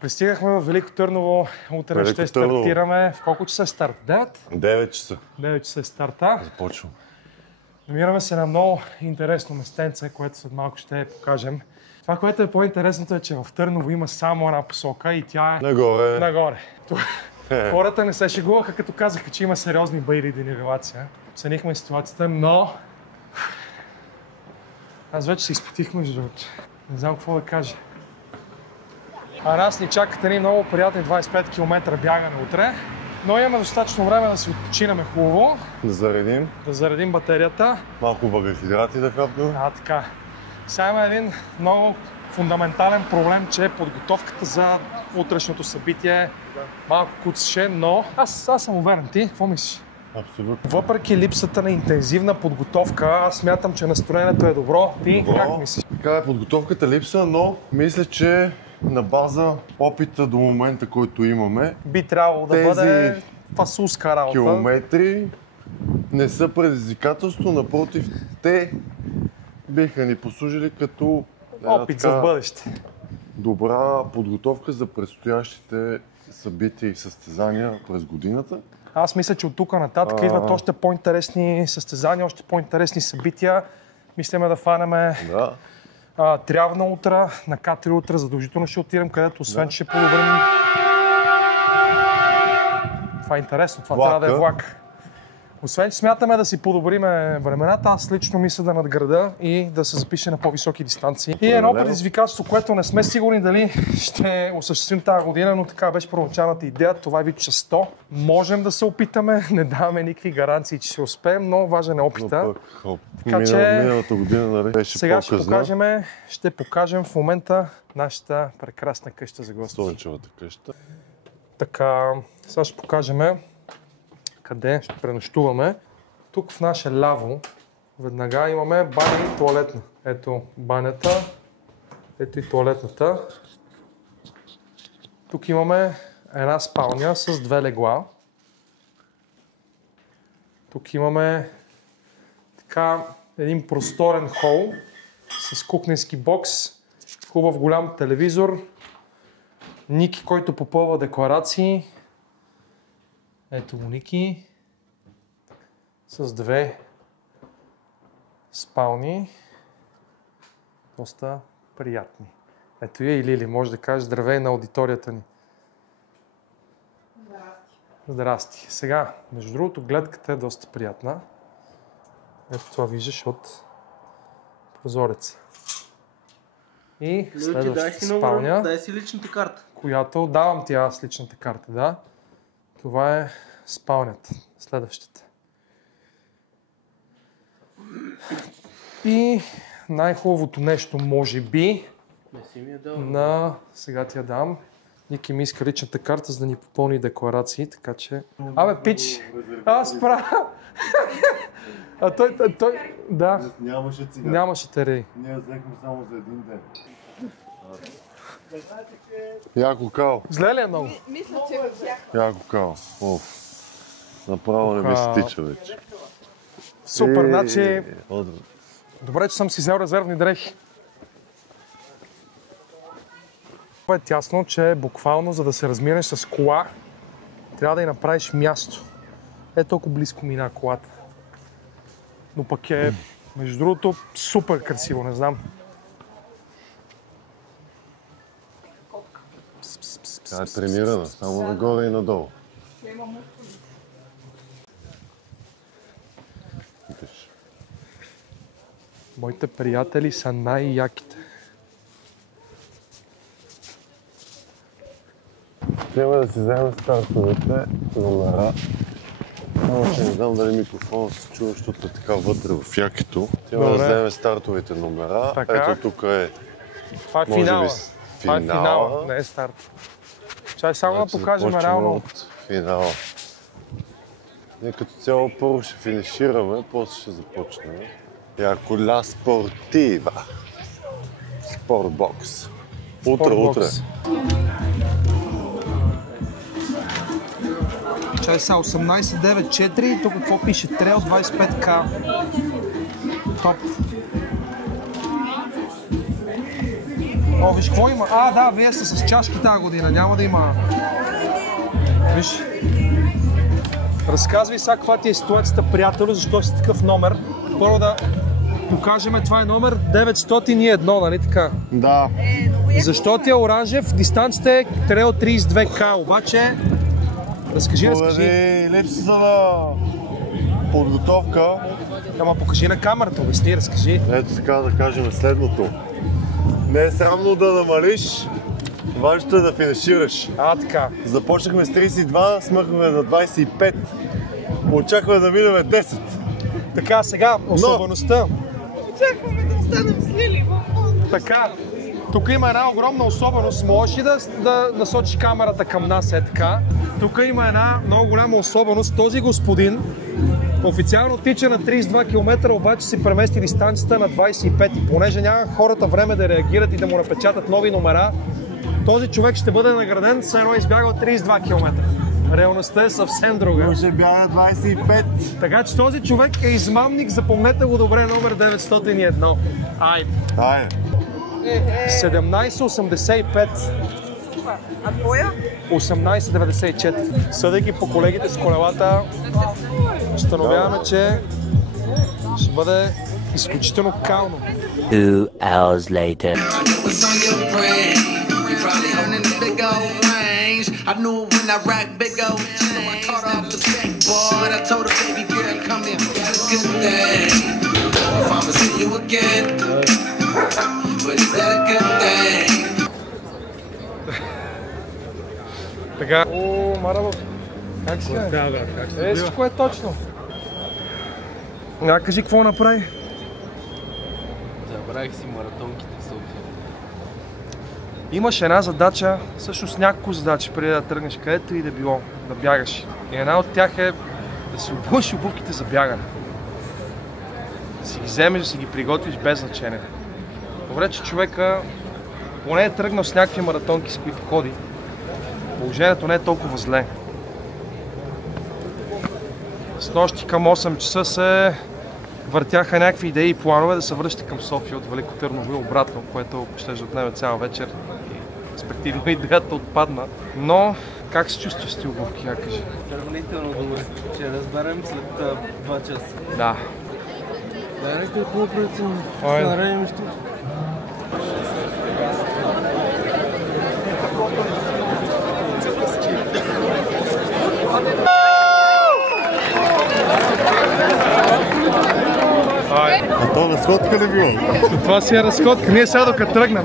Пристигахме в Велико Търново. Утре ще стартираме. В колко часа е старт? 9? 9 часа. 9 часа е старта. Започвам. Намираме се на много интересно местенце, което след малко ще покажем. Това, което е по-интересното е, че в Търново има само една посока и тя е нагоре. Хората не се шегуваха, като казаха, че има сериозни байри и денивелация. Оценихме ситуацията, но аз вече се изпотих между другото. Не знам какво да кажа. А нас ни чакат едни много приятни 25 км бягане утре. Но имаме достатъчно време да се отпочинаме хубаво. Да заредим. Да заредим батерията. Малко въглехидрати да хапнем. Така. Сега има един много фундаментален проблем, че подготовката за утрешното събитие малко куцаше, но аз съм уверен. Ти какво мислиш? Абсолютно. Въпреки липсата на интензивна подготовка, аз смятам, че настроението е добро. Ти как мислиш? Така е, подготовката липса, но мисля, че на база опита до момента, който имаме, би трябвало да бъде фасулска работа. Километри не са предизвикателство, напротив, те биха ни послужили като опит за бъдеще. Добра подготовка за предстоящите събития и състезания през годината. Аз мисля, че от тук нататък идват още по-интересни състезания, още по-интересни събития. Мислиме да фанеме Трявна утра, на К3 утра задължително ще отидем, където освен, че ще подобрим... Това е интересно, това трябва да е влак. Освен, че смятаме да си подобриме времената, аз лично мисля да надграда и да се запише на по-високи дистанции. И едно предизвикателство, което не сме сигурни дали ще осъществим тази година, но така беше първоначалната идея, това е вид 100. Можем да се опитаме, не даваме никакви гаранции, че ще успеем, но важен е опита. Така че миналата година беше сега ще покажем в момента нашата прекрасна къща за гости. Слънчевата къща. Така, сега ще покажем къде ще пренощуваме. Тук в наше ляво веднага имаме баня и туалетна. Ето банята, ето и туалетната. Тук имаме една спалня с две легла. Тук имаме така един просторен хол с кухненски бокс, хубав голям телевизор, Ники, който попълва декларации. Ето му Ники с две спални, доста приятни. Ето я и Лили, може да кажеш здравей на аудиторията ни. Здрасти. Здрасти. Сега, между другото, гледката е доста приятна. Ето това виждаш от прозореца. И следващата спалня, дай си личната карта. Която давам ти аз личната карта, да. Това е спалнята, следващата. И най-хубавото нещо, може би, сега ти я дам. Ники ми иска личната карта, за да ни попълни декларации, така че... Абе, пич! Аз правя! А той... Да. Нямаше цигари. Нямаше терей. Ние взехме само за един ден. Яко као. Зле ли е много? Мисля, че във всяка. Яко као. Направо не ми стича вече. Супер, значи... Добре, че съм си взел резервни дрехи. Това е тясно, че буквално за да се разминеш с кола, трябва да й направиш място. Толкова близко мина колата. Но пък е, между другото, супер красиво, не знам. Тя е тренирана, само нагоре и надолу. Моите приятели са най-яките. Трябва да си вземем стартовете номера. Само че не знам дали микрофонът се чува, защото е така вътре в якито. Трябва да вземем стартовите номера. Ето тук е... Това е финала. Това е финала, не е старт. Чай само да покажем реално. От финала. Ние като цяло първо ще финишираме, после ще започнем. Яко ла спортива. Спортбокс. Утре. Чай са 18.9.4, тук какво пише? Трейл 25К. Топ. О, виж какво има? Да, вие сте с чашки тази година, няма да има... Виж. Разказвай сега каква ти е ситуацията, приятелю, защо си такъв номер. Първо да покажем, това е номер 901, нали така? Да. Защо ти е оранжев? Дистанцията е трейл 32К, обаче... Разкажи. Поради липсата на подготовка. Ама покажи на камерата, обясни, разкажи. Ето така да кажем следното. Не е срамно да намалиш, важното е да финишираш. Така. Започнахме с 32, смъкнахме на 25. Очакваме да минем 10. Така, сега, особеността. Очакваме да останем с Лили. Така, тук има една огромна особеност. Можеш ли да насочиш камерата към нас, е така? Тук има една много голяма особеност. Този господин официално тича на 32 км, обаче си премести дистанцията на 25. И понеже няма хората време да реагират и да му напечатат нови номера, този човек ще бъде награден с едно избягал 32 км. Реалността е съвсем друга. Ще бяга 25. Така че този човек е измамник, запомнете го добре, номер 901. Айде. 17,85. А твоя? 18,94. Съдейки по колегите с колелата, установяваме, че ще бъде изключително кално. 2 hours later. I knew when I rock big old chain, I caught off the backboard. I told her, baby girl, come here, got a good thing. If I'ma see you again, but is that a good thing? Така. Марабо, как си? Всичко е точно. Кажи какво направи? Забравих си маратонките в София. Имаш една задача, всъщност няколко задачи преди да тръгнеш където и да било, да бягаш. И една от тях е да си обуваш обувките за бягане. Да си ги вземеш, да си ги приготвиш без значение. Добре, че човека поне е тръгнал с някакви маратонки, с които ходи. Положението не е толкова зле. С нощи към 8 часа се въртяха някакви идеи и планове да се връща към София от Велико Търново и обратно, което ще отнеме цяла вечер. Респективно идеята отпадна. Но как се чувстваш с тези обувки, я кажи? Сравнително добре. Ще разберем след 2 часа. Да. Да, нека какво преценим. Айде. Наредим нещо. А то разходка ли било? Това си е разходка. Ние сега докато тръгнем.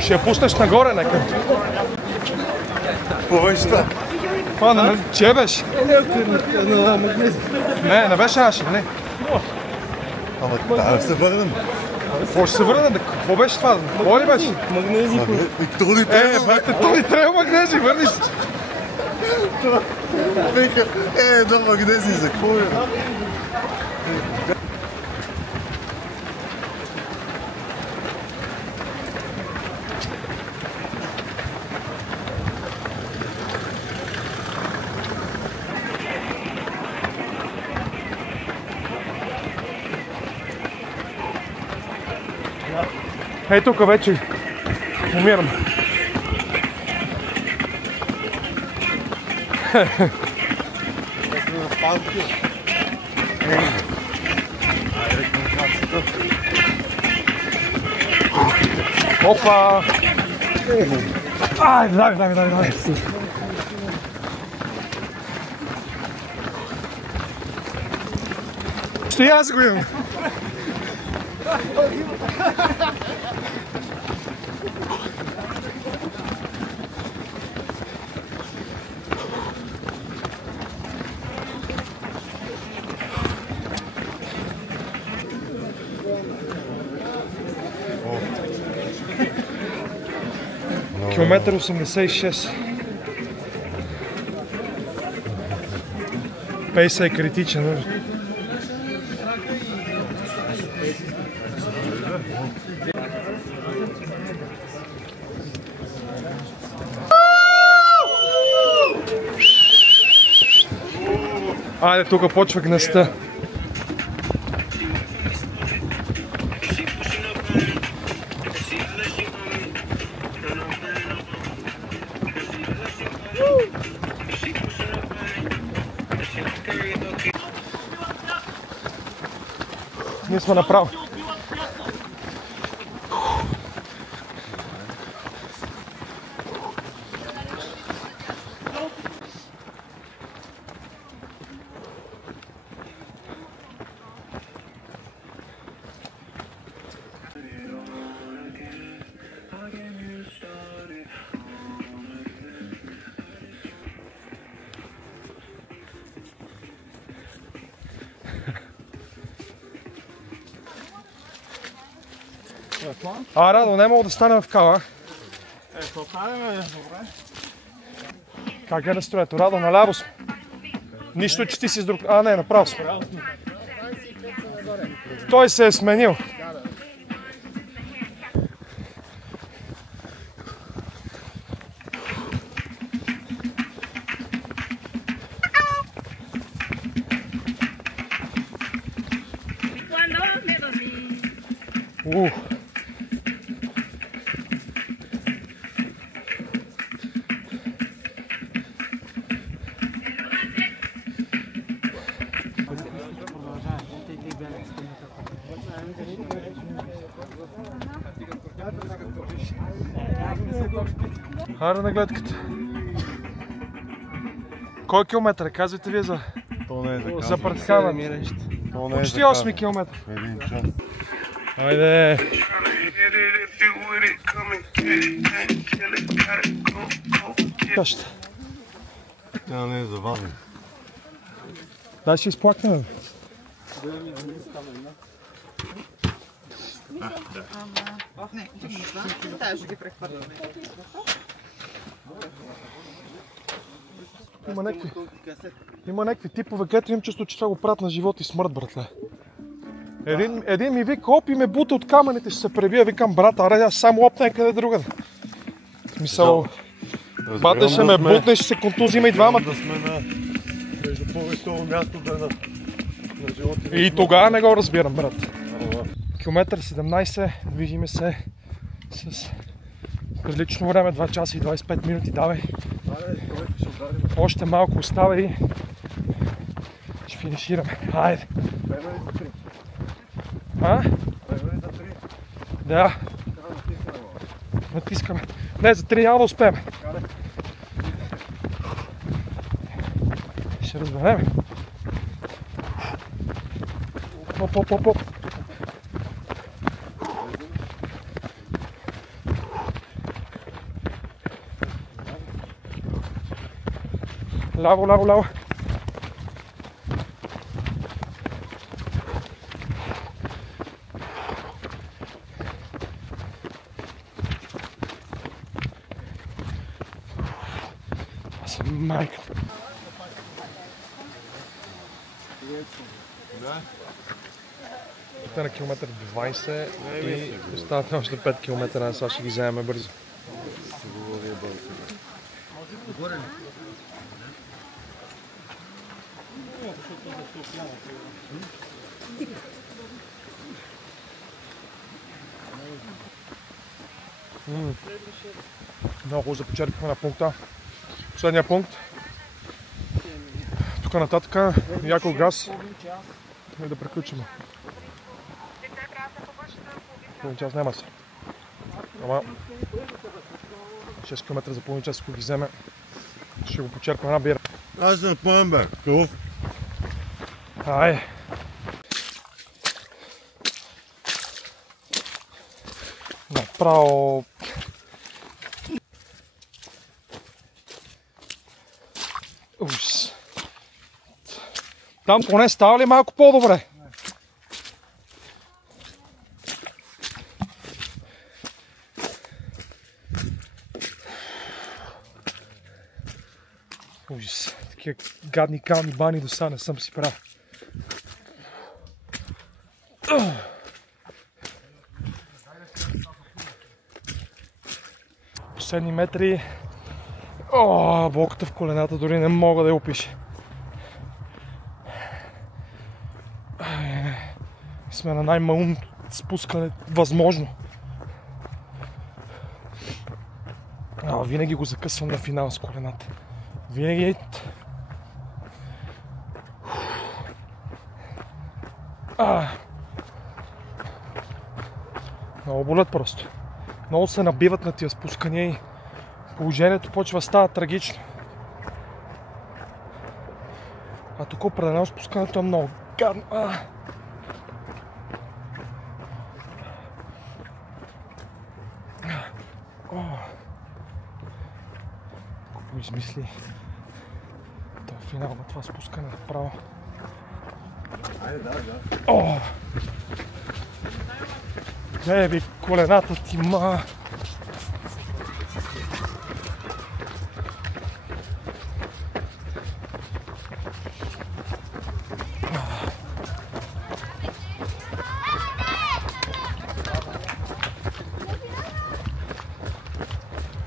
Ще я пуснеш нагоре, нека. Какво беше това? Това че беше? Не беше наше, не. Ама да се върнем. Какво ще се върнем? Какво беше това? Какво ли беше? Магнези. То ни трябва. Бате, то ни трябва магнези, върни се. Вика, да магнези, за какво е? Ей, тук вече умирам. Опа! Ай, давай. Ще и аз го имам. Километър 86. Пейса е критичен. Айде, тук почва гнеста. Ние сме направо. Радо, не мога да станем в кала. Ето, хайде, добре. Как е настроението? Радо, наляво сме. Нищо, че ти си с друг... не, направо сме. Той се е сменил. Хайде на гледката. Кой километър? Казвайте вие за... То не е за за пръткаване. Почти 8 км. Един час. Хайде! Каща. Тя не е за вазни. Дай ще изплакнем. Има някакви типове, където имам чувство, че това го правят на живот и смърт, братле. Един ми вика, оп, и ме бута от камъните, ще се пребия. Викам, брат, аре, аз само опна къде другаде. В смисъл, бате ще ме бутне, ще се контузиме и двамата. Да сме на между повечето място да е на живота. И тогава не го разбирам, брат. Километър 17, движиме се с прилично време, 2 часа и 25 минути, давай. Още малко остава и ще финишираме. Хайде! Да. Натискаме. Не, за 3 няма да успеем. Ще разберем. Оп. Ляво. Майка. Тук е на километър 20 и остават още 5 км, а сега ще ги вземем бързо. Много започерпихме на пункта. Последния пункт. Тук нататък някой газ и да приключим. Половин час няма се. Ама 6 км за половин час, ако ги вземе, ще го почерпим една бира. Аз не поем, бе. Кълъв. Ай! Направо... Ужас. Там поне става ли малко по-добре? Ужас. Такива гадни кални бани до сега не съм си правил. Последни метри. Болката в колената дори не мога да я опиша. Сме на най-малум спускане възможно. Винаги го закъсвам на финал с колената. Винаги. Много болят просто. Много се набиват на тия спускания и положението почва да става трагично. А тук определено спускането е много гадно. Ако измисли този финал на това спускане направо. Айде, да. Ви, колената ти,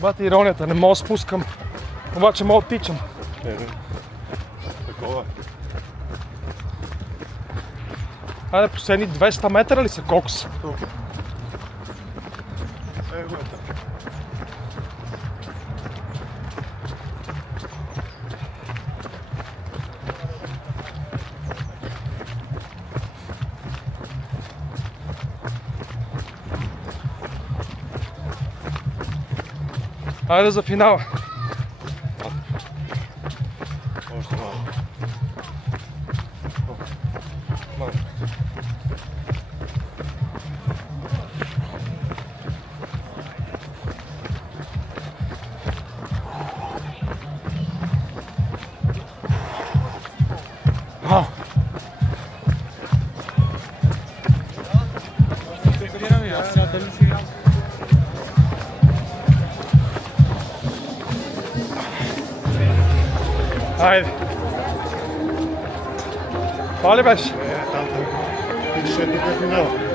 Бата иронията, не мога да спускам, обаче мога да тичам. Такова. Айде, последни 200 метра ли са? Колко са? Айде за финала. Още малко. Айде. Това ли беше? Там. Виж, тук е финал.